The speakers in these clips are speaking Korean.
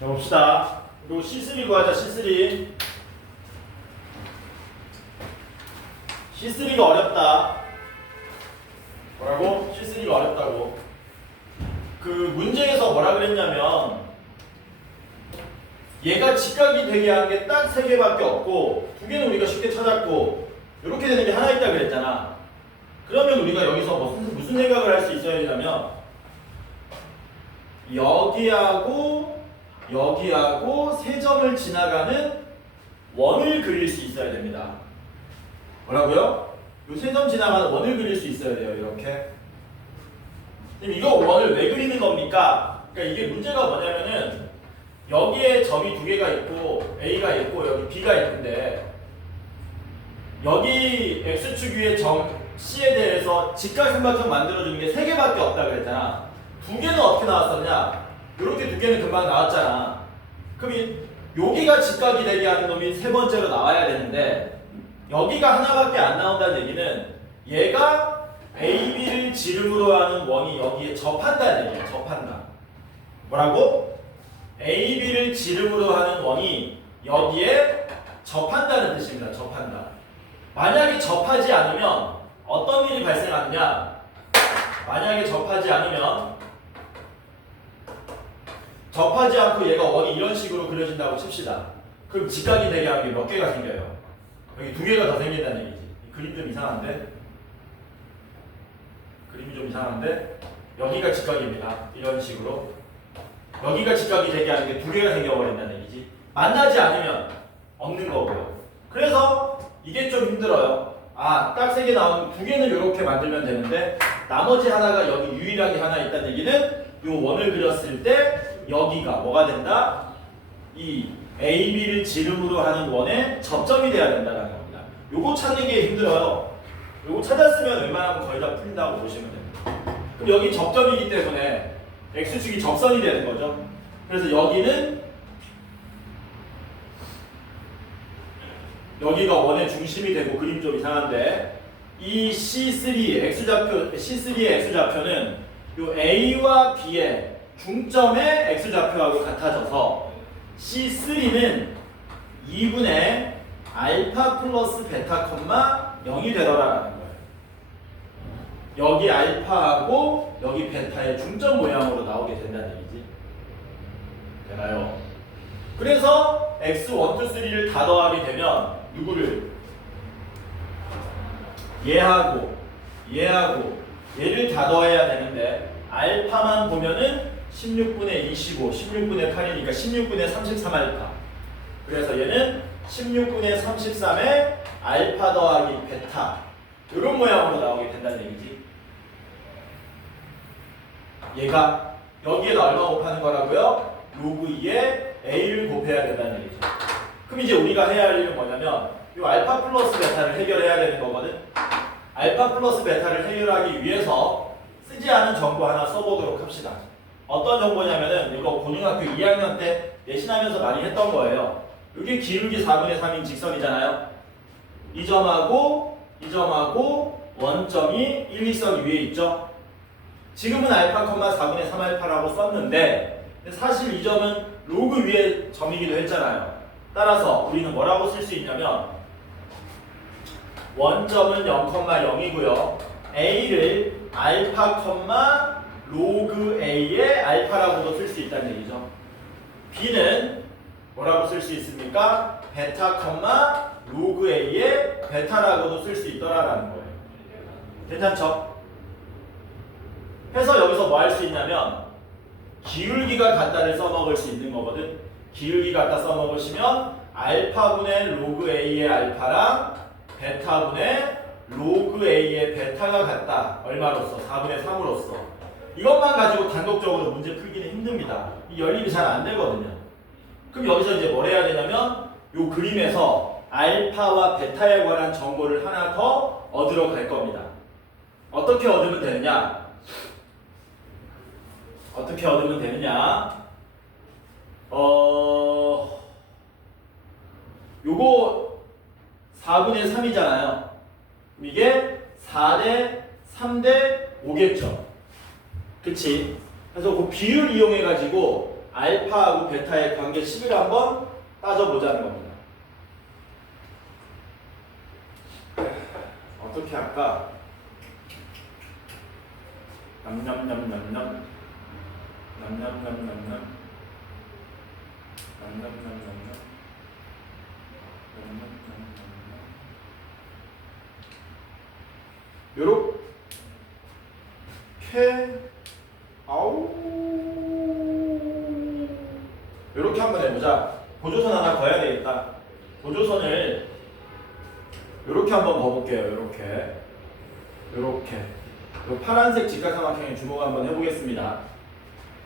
해봅시다. 그리고 C3 구하자. C3가 어렵다. 뭐라고? C3가 어렵다고. 그 문제에서 뭐라 그랬냐면 얘가 직각이 되게 한 게 딱 3개밖에 없고 2개는 우리가 쉽게 찾았고 이렇게 되는 게 하나 있다 그랬잖아. 그러면 우리가 여기서 무슨 생각을 할 수 있어야 되냐면 여기하고 세 점을 지나가는 원을 그릴 수 있어야 됩니다. 뭐라고요? 이 세 점 지나가는 원을 그릴 수 있어야 돼요. 이렇게. 그럼 이거 원을 왜 그리는 겁니까? 그러니까 이게 문제가 뭐냐면은 여기에 점이 2개가 있고 A가 있고 여기 B가 있는데 여기 X축 위에 점 C에 대해서 직각삼각형 만들어주는 게 3개밖에 없다 그랬잖아. 2개는 어떻게 나왔었냐? 이렇게 2개는 금방 나왔잖아. 그럼 여기가 직각이 되게 하는 놈이 3번째로 나와야 되는데 여기가 하나밖에 안 나온다는 얘기는 얘가 AB를 지름으로 하는 원이 여기에 접한다는 얘기야. 접한다. 뭐라고? AB를 지름으로 하는 원이 여기에 접한다는 뜻입니다. 접한다. 만약에 접하지 않으면 어떤 일이 발생하느냐? 만약에 접하지 않고 얘가 원이 이런 식으로 그려진다고 칩시다. 그럼 직각이 되게 하는 게 몇 개가 생겨요? 여기 2개가 더 생긴다는 얘기지. 이 그림 좀 이상한데? 그림이 좀 이상한데? 여기가 직각입니다. 이런 식으로. 여기가 직각이 되게 하는 게 2개가 생겨버린다는 얘기지. 만나지 않으면 없는 거고요. 그래서 이게 좀 힘들어요. 아, 딱 3개 나오면 2개는 이렇게 만들면 되는데 나머지 하나가 여기 유일하게 하나 있다는 얘기는 이 원을 그렸을 때 여기가 뭐가 된다? 이 AB를 지름으로 하는 원의 접점이 돼야 된다는 겁니다. 요거 찾는 게 힘들어요. 요거 찾았으면 웬만하면 거의 다 풀린다고 보시면 됩니다. 그럼 여기 접점이기 때문에 X축이 접선이 되는 거죠. 그래서 여기는 여기가 원의 중심이 되고 그림 좀 이상한데 이 C3의 X좌표는 요 A와 B의 중점의 X좌표하고 같아져서 C3는 2분의 알파 플러스 베타 콤마 0이 되더라라는 거예요. 여기 알파하고 여기 베타의 중점 모양으로 나오게 된다는 얘기지. 되나요? 그래서 X1, 2, 3를 다 더하게 되면 누구를? 얘하고 얘를 다 더해야 되는데 알파만 보면은 16분의 25, 16분의 8이니까 16분의 33 알파. 그래서 얘는 16분의 33의 알파 더하기 베타 이런 모양으로 나오게 된다는 얘기지. 얘가 여기에다 얼마 곱하는 거라고요? 로그 2에 A를 곱해야 된다는 얘기죠. 그럼 이제 우리가 해야 할 일은 뭐냐면 이 알파 플러스 베타를 해결해야 되는 거거든. 알파 플러스 베타를 해결하기 위해서 쓰지 않은 정보 하나 써보도록 합시다. 어떤 정보냐면은 이거 고등학교 2학년 때 내신하면서 많이 했던 거예요. 이게 기울기 4분의 3인 직선이잖아요. 이 점하고 원점이 1, 2선 위에 있죠. 지금은 알파, 4분의 3 알파라고 썼는데 사실 이 점은 로그 위에 점이기도 했잖아요. 따라서 우리는 뭐라고 쓸 수 있냐면 원점은 0,0이고요. A를 알파, 로그 A의 알파라고도 쓸 수 있다는 얘기죠. B는 뭐라고 쓸 수 있습니까? 베타, 로그 A의 베타라고도 쓸 수 있더라라는 거예요. 괜찮죠? 해서 여기서 뭐 할 수 있냐면 기울기가 같다를 써먹을 수 있는 거거든. 기울기 같다 써먹으시면 알파분의 로그 A의 알파랑 베타분의 로그 A의 베타가 같다. 얼마로써? 4분의 3으로써. 이것만 가지고 단독적으로 문제 풀기는 힘듭니다. 이 연립이 잘 안 되거든요. 그럼 여기서 이제 뭘 해야 되냐면 이 그림에서 알파와 베타에 관한 정보를 하나 더 얻으러 갈 겁니다. 어떻게 얻으면 되느냐? 요거 4분의 3이잖아요. 이게 4대 3대 5겠죠. 그치? 그래서 그 비율 이용해가지고 알파하고 베타의 관계식을 한번 따져보자는 겁니다. 어떻게 할까? 남남남남남 남남남남남 남남남남남 요렇게 요렇게 한번 해보자. 보조선 하나 그어야 되겠다. 보조선을 요렇게 한번 그어볼게요. 요렇게 요 파란색 직각삼각형의 주목 한번 해보겠습니다.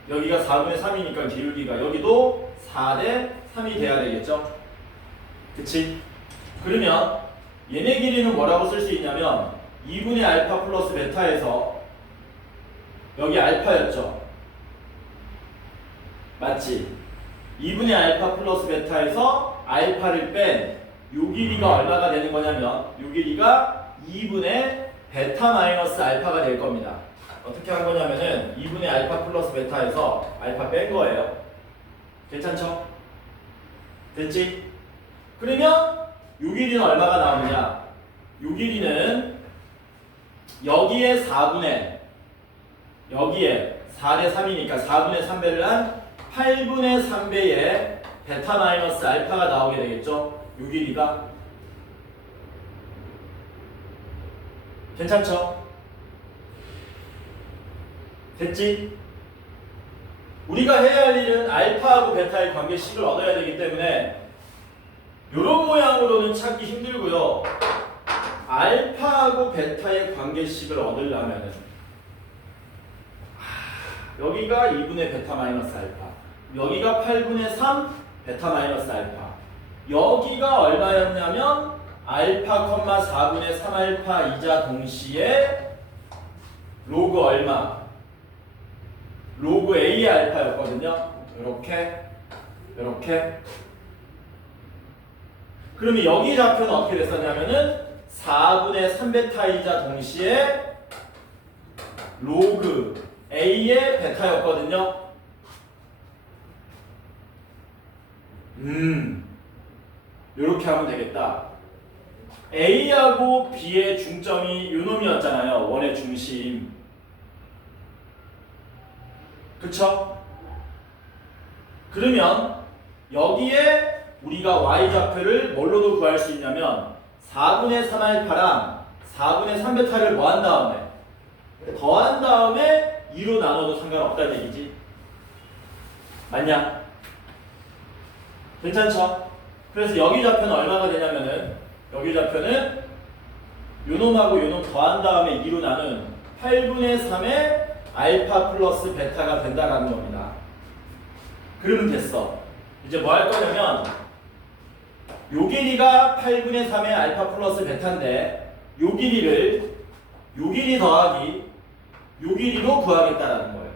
여기가 4분의 3이니까 기울기가 여기도 4대 3이 돼야 되겠죠? 그치? 그러면 얘네 길이는 뭐라고 쓸 수 있냐면 2분의 알파 플러스 베타에서 여기 알파였죠? 맞지? 2분의 알파 플러스 베타에서 알파를 뺀 요 길이가 얼마가 되는 거냐면 요 길이가 2분의 베타 마이너스 알파가 될 겁니다. 어떻게 한 거냐면은 2분의 알파 플러스 베타에서 알파 뺀 거예요. 괜찮죠? 됐지? 그러면 요 길이는 얼마가 나오느냐? 요 길이는 여기에 4분의 여기에 4대 3이니까 4분의 3배를 한 8분의 3배의 베타 마이너스 알파가 나오게 되겠죠? 요 길이가 괜찮죠? 됐지? 우리가 해야 할 일은 알파하고 베타의 관계식을 얻어야 되기 때문에 이런 모양으로는 찾기 힘들고요. 알파하고 베타의 관계식을 얻으려면은 여기가 2분의 베타 마이너스 알파, 여기가 8분의 3 베타 마이너스 알파, 여기가 얼마였냐면 알파, 4분의 3알파 이자 동시에 로그 얼마? 로그 A의 알파였거든요. 이렇게. 그러면 여기 좌표는 어떻게 됐었냐면은 4분의 3베타이자 동시에 로그 A의 베타였거든요. 이렇게 하면 되겠다. A하고 B의 중점이 요놈이었잖아요. 원의 중심. 그쵸? 그러면 여기에 우리가 y좌표를 뭘로도 구할 수 있냐면 4분의 3알파랑 4분의 3베타를 뭐한 다음에 더한 다음에 2로 나눠도 상관없다는 얘기지. 맞냐? 괜찮죠? 그래서 여기 좌표는 얼마가 되냐면은 여기 좌표는 요놈하고 요놈 더한 다음에 2로 나눈 8분의 3의 알파 플러스 베타가 된다라는 겁니다. 그러면 됐어. 이제 뭐 할 거냐면 요 길이가 8분의 3의 알파 플러스 베타인데 요 길이를 요 길이 더하기 요 길이로 구하겠다라는 거예요.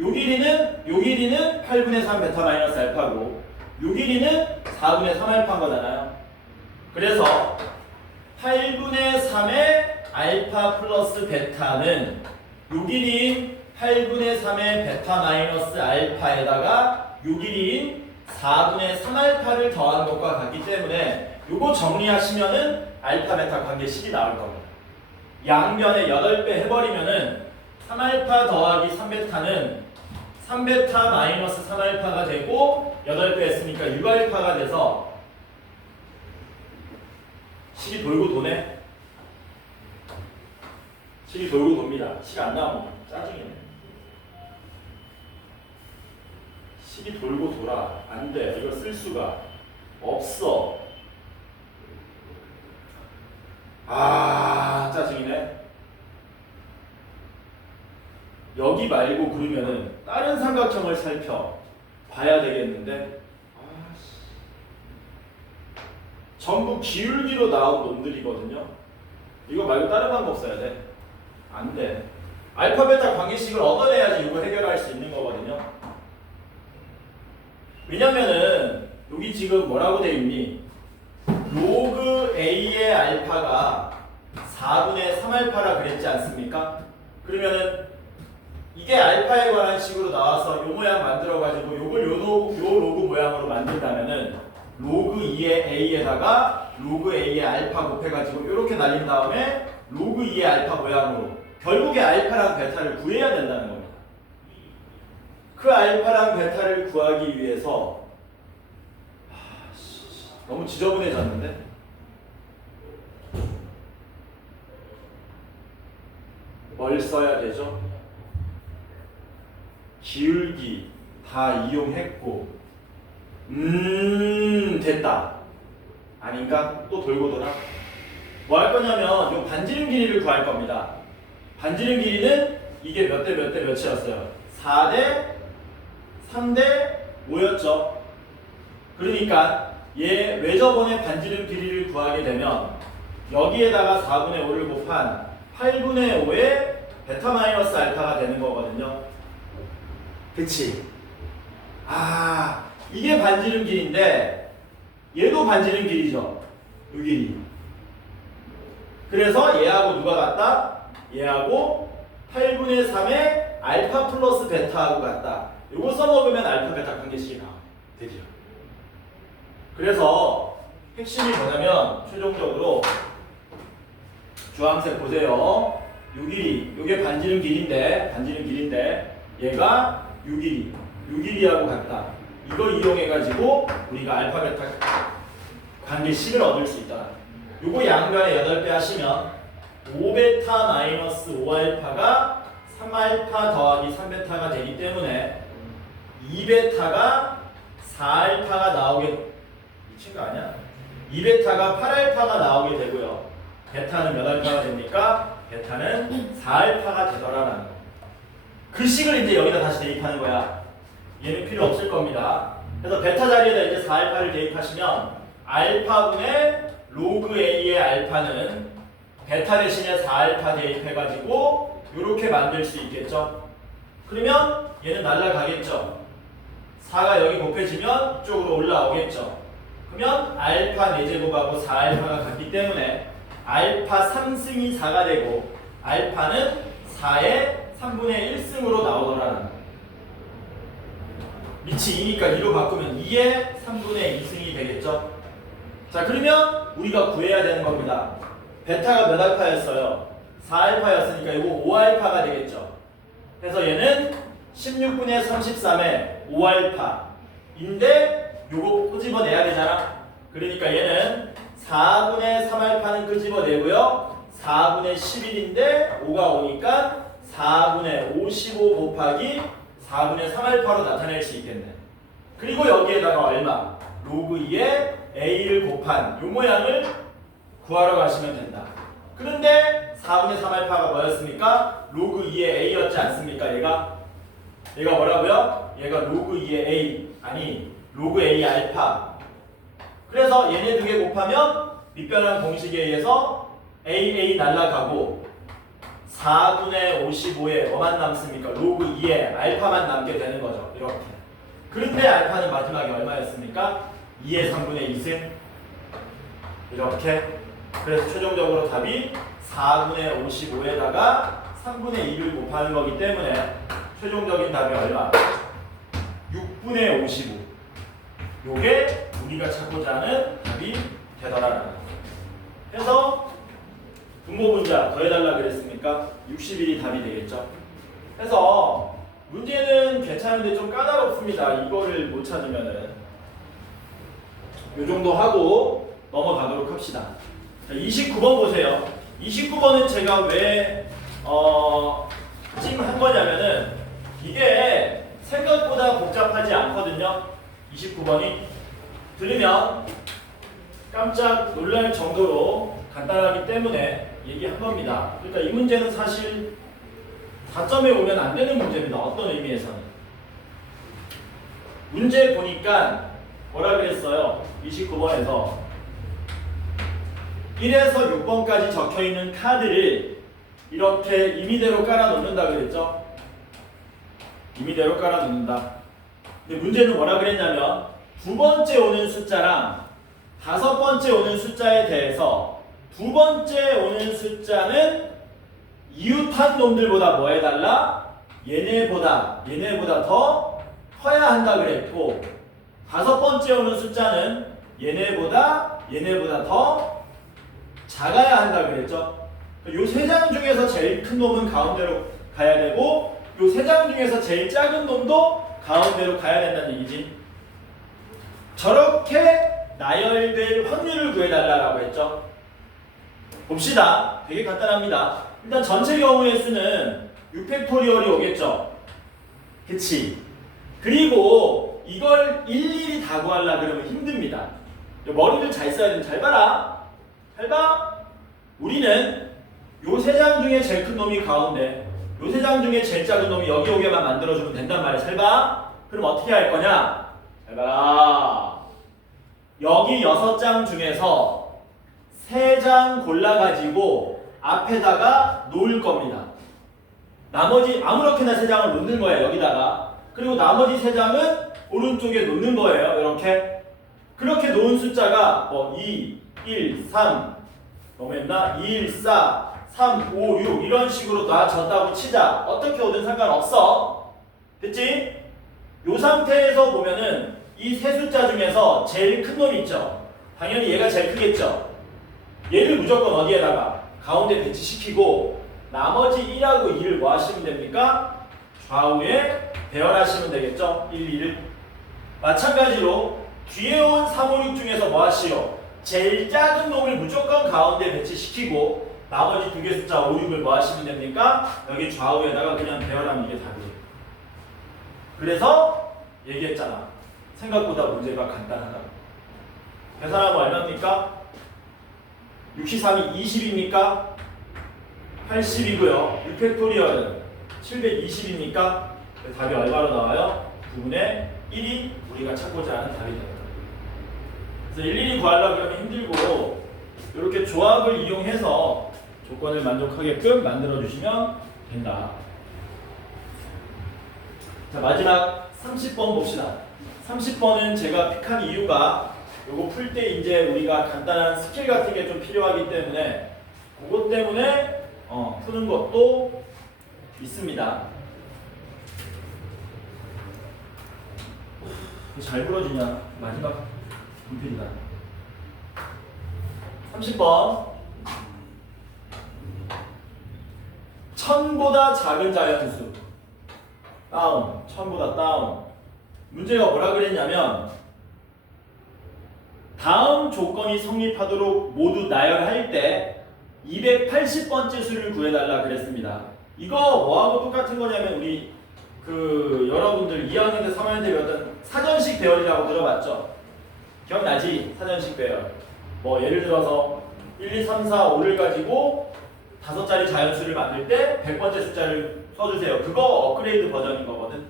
요 길이는 8분의 3 베타 마이너스 알파고 요 길이는 4분의 3 알파인 거잖아요. 그래서 8분의 3의 알파 플러스 베타는 요 길이인 8분의 3의 베타 마이너스 알파에다가 요 길이인 4분의 3알파를 더한 것과 같기 때문에 요거 정리하시면은 알파 베타 관계식이 나올 겁니다. 양변에 8배 해버리면은 3알파 더하기 3베타는 3베타 마이너스 3알파가 되고 8배 했으니까 6알파가 돼서 식이 돌고 도네. 식이 돌고 돕니다. 식 안 나오면 짜증이네. 식이 돌고 돌아. 안 돼. 이거 쓸 수가 없어. 아, 짜증이네. 여기 말고 그러면은 다른 삼각형을 살펴 봐야 되겠는데. 아씨. 전부 기울기로 나온 놈들이거든요. 이거 말고 다른 방법 써야 돼. 안 돼. 알파 베타 관계식을 얻어내야지 이거 해결할 수 있는 거거든요. 왜냐면은 여기 지금 뭐라고 돼 있니? 로그 A의 알파가 4분의 3알파라 그랬지 않습니까? 그러면은 이게 알파에 관한 식으로 나와서 요 모양 만들어가지고 요걸 요 로그 모양으로 만든다면은 로그 2의 a에다가 로그 a의 알파 곱해가지고 요렇게 날린 다음에 로그 2의 알파 모양으로 결국에 알파랑 베타를 구해야 된다는 겁니다. 그 알파랑 베타를 구하기 위해서 너무 지저분해졌는데? 뭘 써야 되죠? 기울기 다 이용했고 됐다. 아닌가? 또 돌고 돌아? 뭐 할 거냐면 요 반지름 길이를 구할 겁니다. 반지름 길이는 이게 몇 대 몇 대 몇이었어요? 4대 3대 5였죠. 그러니까 얘 외접원의 반지름 길이를 구하게 되면 여기에다가 4분의 5를 곱한 8분의 5의 베타 마이너스 알파가 되는 거거든요. 그치? 아, 이게 반지름 길인데 얘도 반지름 길이죠. 요 길이. 그래서 얘하고 누가 같다? 얘하고 8분의 3의 알파 플러스 베타하고 같다. 요거 써먹으면 알파 베타 관계식이 나와. 되죠? 그래서 핵심이 뭐냐면 최종적으로 주황색 보세요. 요 길이, 요게 반지름 길인데 얘가 요 길이하고 같다. 이걸 이용해가지고 우리가 알파 베타 관계식을 얻을 수 있다. 요거 양변에 8배 하시면 5베타 마이너스 5알파가 3알파 더하기 3베타가 되기 때문에 2베타가 4알파가 나오게 미친 거 아니야? 2베타가 8알파가 나오게 되고요. 베타는 몇 알파가 됩니까? 베타는 4알파가 되더라라는 거. 그 식을 이제 여기다 다시 대입하는 거야. 얘는 필요 없을 겁니다. 그래서 베타 자리에다 이제 4알파를 대입하시면 알파분의 로그 A의 알파는 베타 대신에 4알파 대입해가지고 이렇게 만들 수 있겠죠. 그러면 얘는 날라가겠죠. 4가 여기 곱해지면 이쪽으로 올라오겠죠. 그러면 알파 4제곱하고 4알파가 같기 때문에 알파 3승이 4가 되고 알파는 4의 3분의 1승으로 나오더라는 거예요. 밑이 2니까 2로 바꾸면 2의 3분의 2승이 되겠죠. 자, 그러면 우리가 구해야 되는 겁니다. 베타가 몇 알파였어요? 4알파였으니까 이거 5알파가 되겠죠. 그래서 얘는 16분의 33의 5알파인데 요거 끄집어내야 되잖아. 그러니까 얘는 4분의 3알파는 끄집어내고요. 4분의 11인데 5가 오니까 4분의 55 곱하기 4분의 3알파로 나타낼 수 있겠네. 그리고 여기에다가 얼마? 로그 2에 a를 곱한 요 모양을 구하러 가시면 된다. 그런데 4분의 3알파가 뭐였습니까? 로그 2의 a였지 않습니까? 얘가 뭐라고요? 얘가 로그 2의 a, 아니 로그 a 알파. 그래서 얘네 두 개 곱하면 밑변환 공식에 의해서 a 날라가고 4분의 55에 뭐만 남습니까? 로그 2에 알파만 남게 되는 거죠. 이렇게. 그런데 알파는 마지막에 얼마였습니까? 2의 3분의 2승. 이렇게. 그래서 최종적으로 답이 4분의 55에다가 3분의 2를 곱하는 거기 때문에 최종적인 답이 얼마? 6분의 55. 요게 우리가 찾고자 하는 답이 되더라라는 거예요. 그래서 분모분자 더해달라 그랬으니까 61이 답이 되겠죠. 그래서 문제는 괜찮은데 좀 까다롭습니다. 이거를 못 찾으면은 요 정도 하고 넘어가도록 합시다. 자, 29번 보세요. 29번은 제가 왜 찜한 거냐면은 이게 생각보다 복잡하지 않거든요. 29번이 들으면 깜짝 놀랄 정도로 간단하기 때문에 얘기한 겁니다. 그러니까 이 문제는 사실 4점에 오면 안 되는 문제입니다. 어떤 의미에서는. 문제 보니까 뭐라 그랬어요? 29번에서 1에서 6번까지 적혀있는 카드를 이렇게 임의대로 깔아놓는다 그랬죠? 임의대로 깔아놓는다. 근데 문제는 뭐라 그랬냐면 두 번째 오는 숫자랑 다섯 번째 오는 숫자에 대해서 두 번째 오는 숫자는 이웃한 놈들보다 뭐 해달라? 얘네보다 더 커야 한다 그랬고, 다섯 번째 오는 숫자는 얘네보다 더 작아야 한다 그랬죠. 요 세 장 중에서 제일 큰 놈은 가운데로 가야 되고, 요 세 장 중에서 제일 작은 놈도 가운데로 가야 된다는 얘기지. 저렇게 나열될 확률을 구해달라고 했죠. 봅시다. 되게 간단합니다. 일단 전체 경우의 수는 6팩토리얼이 오겠죠. 그치? 그리고 이걸 일일이 다 구하려고 그러면 힘듭니다. 머리를 잘 써야 되는. 잘 봐라. 잘 봐. 우리는 요 세 장 중에 제일 큰 놈이 가운데, 요 세 장 중에 제일 작은 놈이 여기 오게만 만들어주면 된단 말이야. 잘 봐. 그럼 어떻게 할 거냐? 잘 봐라. 여기 6장 중에서 3장 골라가지고 앞에다가 놓을 겁니다. 나머지 아무렇게나 3장을 놓는 거예요. 여기다가. 그리고 나머지 3장은 오른쪽에 놓는 거예요. 이렇게. 그렇게 놓은 숫자가 뭐 2, 1, 3, 너무했나? 2, 1, 4, 3, 5, 6 이런 식으로 놔졌다고 치자. 어떻게 오든 상관없어. 됐지? 요 상태에서 보면은 이 세 숫자 중에서 제일 큰 놈이 있죠. 당연히 얘가 제일 크겠죠. 얘를 무조건 어디에다가 가운데 배치시키고 나머지 1하고 2를 뭐 하시면 됩니까? 좌우에 배열하시면 되겠죠. 1, 2를. 마찬가지로 뒤에 온 3, 5, 6 중에서 뭐 하시오? 제일 작은 놈을 무조건 가운데 배치시키고 나머지 두 개 숫자 5, 6을 뭐 하시면 됩니까? 여기 좌우에다가 그냥 배열하면 이게 답이에요. 그래서 얘기했잖아. 생각보다 문제가 간단하다고. 계산하면 얼마입니까? 63이 20입니까? 80이고요. 6팩토리얼은 720입니까? 답이 얼마로 나와요? 9분의 1이 우리가 찾고자 하는 답이 됩니다. 그래서 일일이 구하려고 그러면 힘들고 이렇게 조합을 이용해서 조건을 만족하게끔 만들어주시면 된다. 자, 마지막 30번 봅시다. 30번은 제가 픽한 이유가 요거 풀 때 이제 우리가 간단한 스킬 같은 게 좀 필요하기 때문에 그것 때문에 푸는 것도 있습니다. 잘 풀어지냐? 마지막 분필이다. 30번 1000보다 작은 자연수 다운, 1000보다 다운. 문제가 뭐라 그랬냐면 다음 조건이 성립하도록 모두 나열할 때 280번째 수를 구해달라 그랬습니다. 이거 뭐하고 똑같은 거냐면 우리 여러분들 2학년 때 3학년 때 배웠던 사전식 배열이라고 들어봤죠? 기억나지? 사전식 배열. 뭐 예를 들어서 1, 2, 3, 4, 5를 가지고 5자리 자연수를 만들 때 100번째 숫자를 써주세요. 그거 업그레이드 버전인 거거든.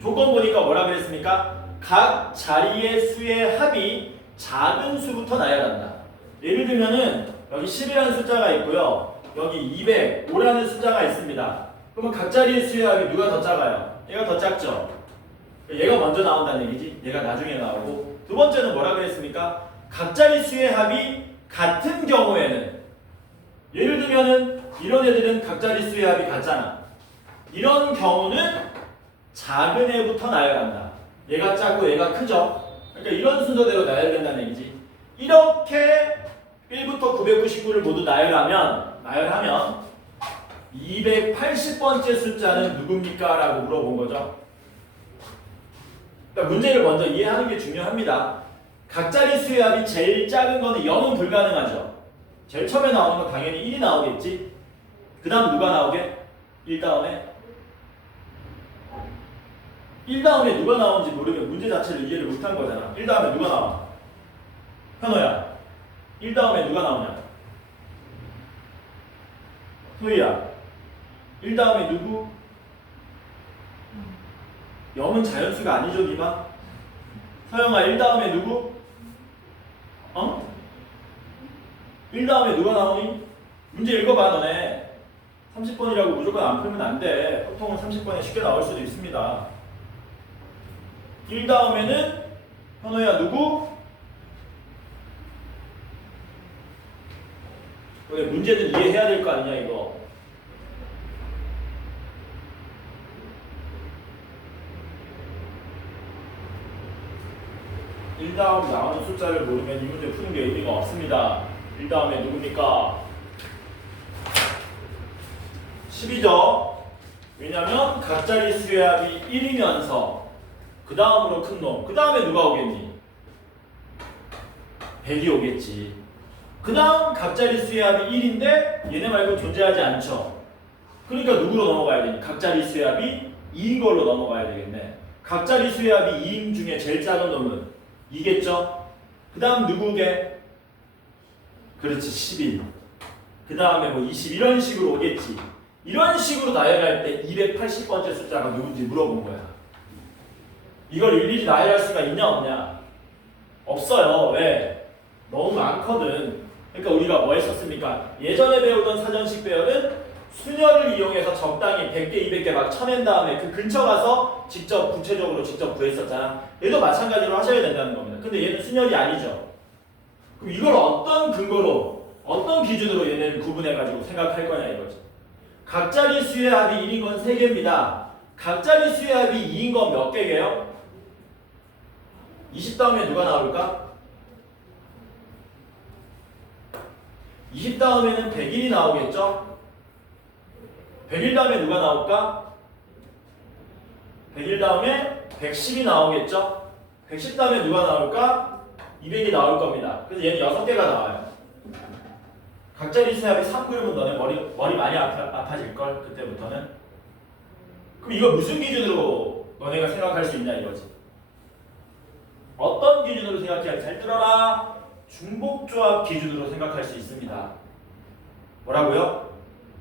조건 보니까 뭐라 그랬습니까? 각 자리의 수의 합이 작은 수부터 나열한다. 예를 들면은 여기 10이라는 숫자가 있고요. 여기 205라는 숫자가 있습니다. 그러면 각 자리의 수의 합이 누가 더 작아요? 얘가 더 작죠? 얘가 먼저 나온다는 얘기지. 얘가 나중에 나오고. 두 번째는 뭐라 그랬습니까? 각 자리 수의 합이 같은 경우에는 예를 들면은 이런 애들은 각 자리 수의 합이 같잖아. 이런 경우는 작은 애부터 나열한다. 얘가 작고 얘가 크죠. 그러니까 이런 순서대로 나열된다는 얘기지. 이렇게 1부터 999를 모두 나열하면 280번째 숫자는 누굽니까? 라고 물어본 거죠. 그러니까 문제를 먼저 이해하는 게 중요합니다. 각 자리 수의 합이 제일 작은 거는 0은 불가능하죠. 제일 처음에 나오는 건 당연히 1이 나오겠지. 그 다음 누가 나오게? 1 다음에 1 다음에 누가 나오는지 모르면 문제 자체를 이해를 못한 거잖아. 1 다음에 누가 나와? 현호야. 1 다음에 누가 나오냐? 소희야. 1 다음에 누구? 0은 자연수가 아니죠, 니마? 서영아, 1 다음에 누구? 1 다음에 누가 나오니? 문제 읽어봐, 너네. 30번이라고 무조건 안 풀면 안 돼. 보통은 30번에 쉽게 나올 수도 있습니다. 1 다음에는 현호야 누구? 근데 문제는 이해해야 될 거 아니냐 이거. 1 다음 나오는 숫자를 모르면 이 문제 푸는 게 의미가 없습니다. 1 다음에 누굽니까? 10이죠. 왜냐면 각자리 수의 합이 1이면서 그 다음으로 큰 놈. 그 다음에 누가 오겠니? 100이 오겠지. 그 다음 각자리 수의 합이 1인데 얘네 말고 존재하지 않죠. 그러니까 누구로 넘어가야 되니? 각자리 수의 합이 2인 걸로 넘어가야 되겠네. 각자리 수의 합이 2인 중에 제일 작은 놈은 2겠죠? 그 다음 누구게? 그렇지, 10인. 그 다음에 뭐 20 이런 식으로 오겠지. 이런 식으로 나열할 때 280번째 숫자가 누군지 물어본 거야. 이걸 일일이 나열할 수가 있냐 없냐? 없어요. 왜? 너무 많거든. 그러니까 우리가 뭐 했었습니까? 예전에 배우던 사전식 배열은 수녀를 이용해서 적당히 100개, 200개 막 쳐낸 다음에 그 근처 가서 직접 구체적으로 직접 구했었잖아. 얘도 마찬가지로 하셔야 된다는 겁니다. 근데 얘는 순열이 아니죠. 그럼 이걸 어떤 근거로, 어떤 기준으로 얘네를 구분해가지고 생각할 거냐 이거지. 각자리 수의 합이 1인 건 3개입니다. 각자리 수의 합이 2인 건 몇 개게요? 20 다음에 누가 나올까? 20 다음에는 100일이 나오겠죠? 100일 다음에 누가 나올까? 100일 다음에 110이 나오겠죠? 110 다음에 누가 나올까? 200이 나올 겁니다. 그래서 얘는 6개가 나와요. 각자리 수의 합이 3 그러면 너네 머리 많이 아파질걸? 그때부터는. 그럼 이거 무슨 기준으로 너네가 생각할 수 있냐 이거지. 어떤 기준으로 생각해야 잘 들어라. 중복조합 기준으로 생각할 수 있습니다. 뭐라고요?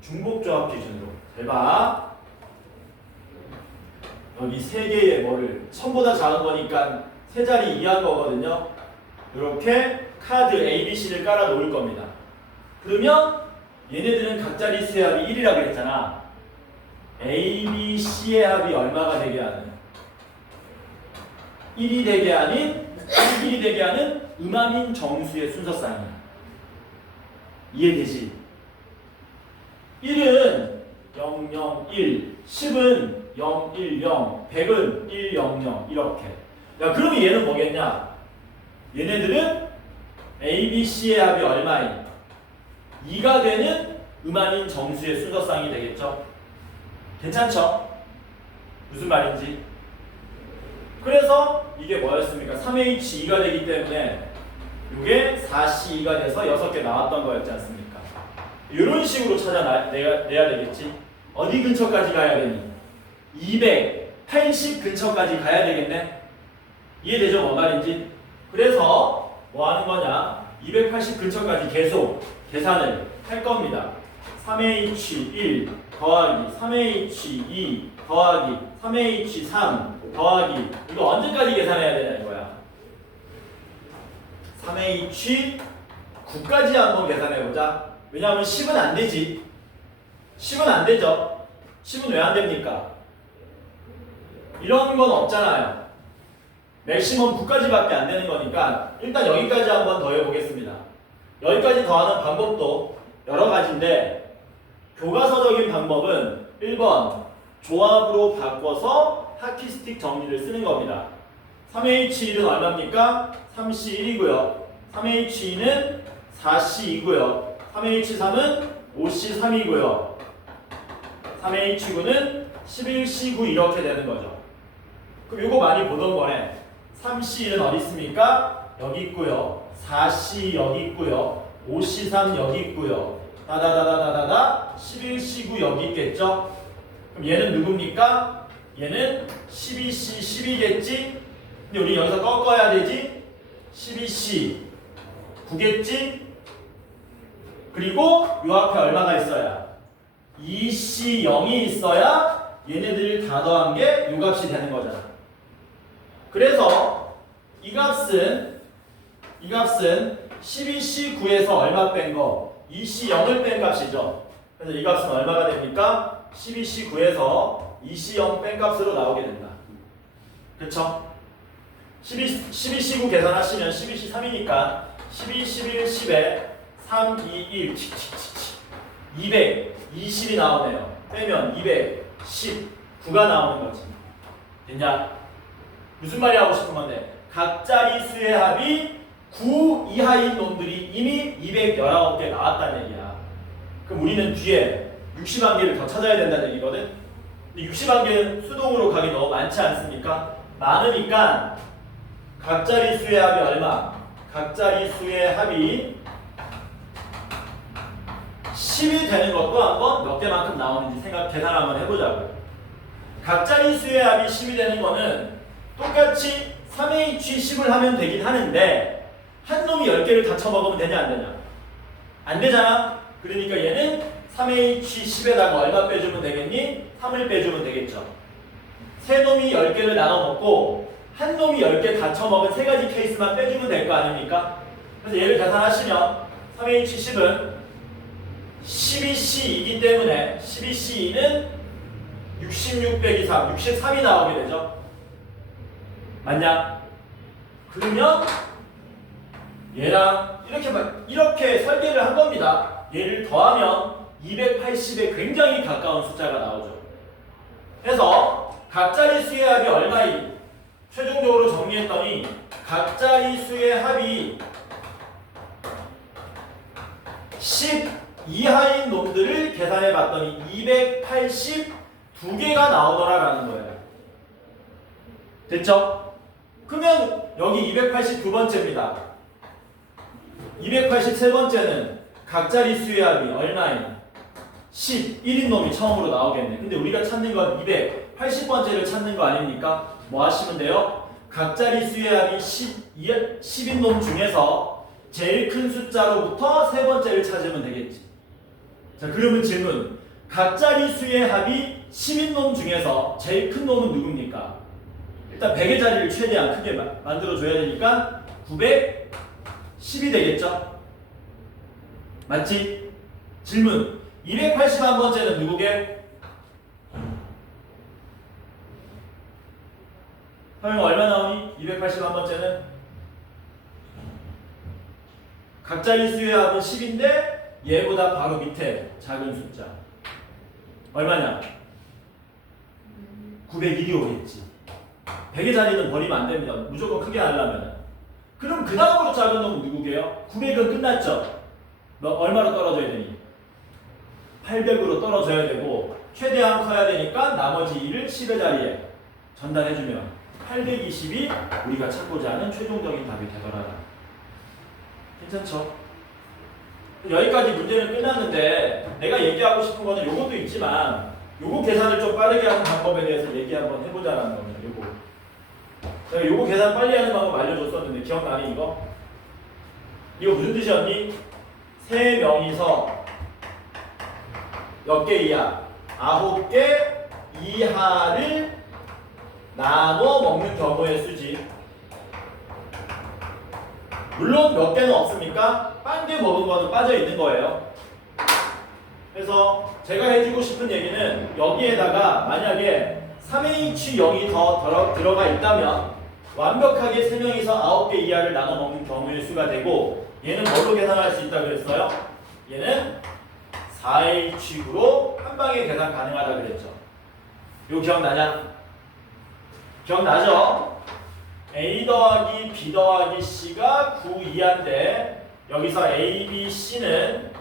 중복조합 기준으로. 잘 봐. 여기 3개의 뭐를 선보다 작은 거니까 3자리 이하인 거거든요. 이렇게 카드 A, B, C를 깔아 놓을 겁니다. 그러면 얘네들은 각자리 수의 합이 1이라고 그랬잖아. A, B, C의 합이 얼마가 되게 하는? 1이 되게 아닌 1이 되게 하는 음함인 정수의 순서쌍이야. 이해되지? 1은 0, 0, 1, 10은 0, 1, 0, 100은 1, 0, 0 이렇게. 야, 그러면 얘는 뭐겠냐? 얘네들은 A, B, C의 합이 얼마인? 2가 되는 음함인 정수의 순서쌍이 되겠죠? 괜찮죠? 무슨 말인지? 그래서 이게 뭐였습니까? 3H2가 되기 때문에 이게 4C2가 돼서 6개 나왔던 거였지 않습니까? 이런 식으로 찾아내야 되겠지? 어디 근처까지 가야 되니? 280 근처까지 가야 되겠네? 이해되죠? 뭔 말인지? 그래서 뭐 하는 거냐? 280 근처까지 계속 계산을 할 겁니다. 3H1 더하기 3H2 더하기 3H3 더하기 이거 언제까지 계산해야 되냐 이거야. 3H9까지 한번 계산해보자. 왜냐하면 10은 안 되지. 10은 안 되죠. 10은 왜 안 됩니까? 이런 건 없잖아요. 맥시멈 9까지밖에 안 되는 거니까 일단 여기까지 한번 더 해보겠습니다. 여기까지 더하는 방법도 여러 가지인데 교과서적인 방법은 1번 조합으로 바꿔서 하키스틱 정리를 쓰는 겁니다. 3H1은 얼마입니까? 3C1이고요. 3H2는 4C2고요. 3H3은 5C3이고요. 3H9는 11C9 이렇게 되는 거죠. 그럼 이거 많이 보던 거네. 3C1은 어디 있습니까? 여기 있고요. 4C 여기 있고요. 5C3 여기 있고요. 다다다다다다 11C9 여기 있겠죠? 그럼 얘는 누굽니까? 얘는 12C 10이겠지? 근데 우리 여기서 꺾어야 되지? 12C 9겠지? 그리고 요 앞에 얼마가 있어야? 2C 0이 있어야 얘네들을 다 더한 게 요 값이 되는 거잖아. 그래서 이 값은 12C9에서 얼마 뺀 거? 2C0을 뺀 값이죠. 그래서 이 값은 얼마가 됩니까? 12C9에서 2C0 뺀 값으로 나오게 된다. 그쵸? 12C9 계산하시면 12C3이니까 12, 11, 10에 3, 2, 1 220이 나오네요. 빼면 219가 나오는 거지. 됐냐? 무슨 말이 하고 싶은 건데 각자리 수의 합이 9 이하인 놈들이 이미 219개 나왔다는 얘기야. 그럼 우리는 뒤에 60만 개를 더 찾아야 된다는 얘기거든. 근데 60만 개는 수동으로 가기 너무 많지 않습니까? 많으니까 각자리 수의 합이 얼마? 각자리 수의 합이 10이 되는 것도 한번 몇 개만큼 나오는지 계산 한번 해보자고요. 각자리 수의 합이 10이 되는 거는 똑같이 3H 10을 하면 되긴 하는데 한 놈이 10개를 다 쳐먹으면 되냐 안 되냐? 안 되잖아. 그러니까 얘는 3H 10에다가 얼마 빼주면 되겠니? 3을 빼주면 되겠죠. 세 놈이 10개를 나눠 먹고 한 놈이 10개 다 쳐먹은 세 가지 케이스만 빼주면 될 거 아닙니까? 그래서 얘를 계산하시면 3H 10은 12C이기 때문에 12C는 66 빼기 3, 63이 나오게 되죠. 맞냐? 그러면 얘랑 이렇게 설계를 한 겁니다. 얘를 더하면 280에 굉장히 가까운 숫자가 나오죠. 그래서 각자리 수의 합이 얼마이? 최종적으로 정리했더니 각자리 수의 합이 10 이하인 놈들을 계산해 봤더니 282개가 나오더라라는 거예요. 됐죠? 그러면 여기 282번째입니다. 283번째는 각자리 수의 합이 얼마예요? 11인 놈이 처음으로 나오겠네. 근데 우리가 찾는 건 280번째를 찾는 거 아닙니까? 뭐 하시면 돼요? 각자리 수의 합이 10인 놈 중에서 제일 큰 숫자로부터 세 번째를 찾으면 되겠지. 자, 그러면 질문. 각자리 수의 합이 10인 놈 중에서 제일 큰 놈은 누굽니까? 일단 100의 자리를 최대한 크게 만들어줘야 되니까 910이 되겠죠? 맞지? 질문. 281번째는 누구게? 설명 얼마 나오니? 281번째는? 각자리 수의 합은 10인데 얘보다 바로 밑에 작은 숫자 얼마냐? 901이 오겠지. 100의 자리는 버리면 안 됩니다. 무조건 크게 하려면. 그럼 그 다음으로 작은 놈은 누구게요? 900은 끝났죠? 너 얼마로 떨어져야 되니? 800으로 떨어져야 되고 최대한 커야 되니까 나머지 2를 10의 자리에 전달해주면 820이 우리가 찾고자 하는 최종적인 답이 되더라. 괜찮죠? 여기까지 문제는 끝났는데 내가 얘기하고 싶은 거는 요것도 있지만 요거 계산을 좀 빠르게 하는 방법에 대해서 얘기 한번 해보자라는 겁니다. 요거. 내가 요거 계산 빨리 하는 방법 알려줬었는데 기억나니 이거? 이거 무슨 뜻이었니? 세 명이서 몇 개 이하? 9개 이하를 나눠 먹는 경우에 쓰지. 물론 몇 개는 없습니까? 딴 게 먹은 거는 빠져 있는 거예요. 그래서 제가 해주고 싶은 얘기는 여기에다가 만약에 3H0이 더 들어가 있다면 완벽하게 3명이서 9개 이하를 나눠 먹는 경우의 수가 되고 얘는 뭘로 계산할 수 있다고 그랬어요? 얘는 4H로 한 방에 계산 가능하다 그랬죠. 이거 기억나냐? 기억나죠? A 더하기 B 더하기 C가 9 이하인데 여기서 A, B, C는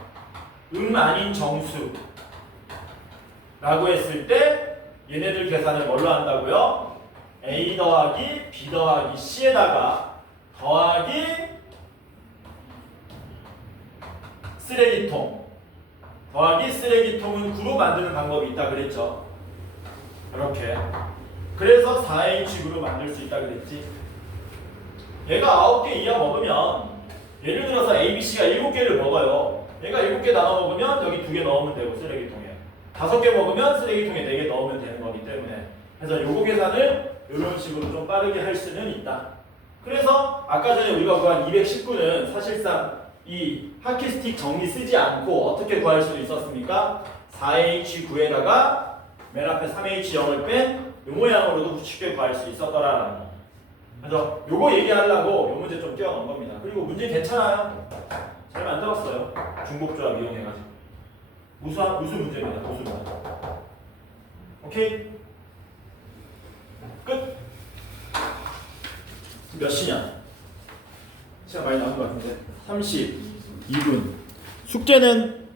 아닌 정수 라고 했을 때 얘네들 계산을 뭘로 한다고요? A 더하기 B 더하기 C에다가 더하기 쓰레기통 더하기 쓰레기통은 9로 만드는 방법이 있다 그랬죠. 이렇게 그래서 4H구로 만들 수 있다 그랬지. 얘가 9개 이하 먹으면 예를 들어서 A, B, C가 7개를 먹어요. 얘가 7개 나눠 먹으면 여기 2개 넣으면 되고 쓰레기통에 5개 먹으면 쓰레기통에 4개 넣으면 되는 거기 때문에 그래서 요거 계산을 이런 식으로 좀 빠르게 할 수는 있다. 그래서 아까 전에 우리가 구한 219는 사실상 이 하키스틱 정리 쓰지 않고 어떻게 구할 수 있었습니까? 4H9에다가 맨 앞에 3H0을 뺀 이 모양으로도 쉽게 구할 수 있었더라라는 거. 그래서 요거 얘기하려고 요 문제 좀 띄워놓은 겁니다. 그리고 문제 괜찮아요. 잘 만들었어요. 중복조합 이용해가지고. 우수 문제입니다. 우수 문제. 오케이? 끝. 몇 시냐? 시간 많이 나온 것 같은데 32분. 숙제는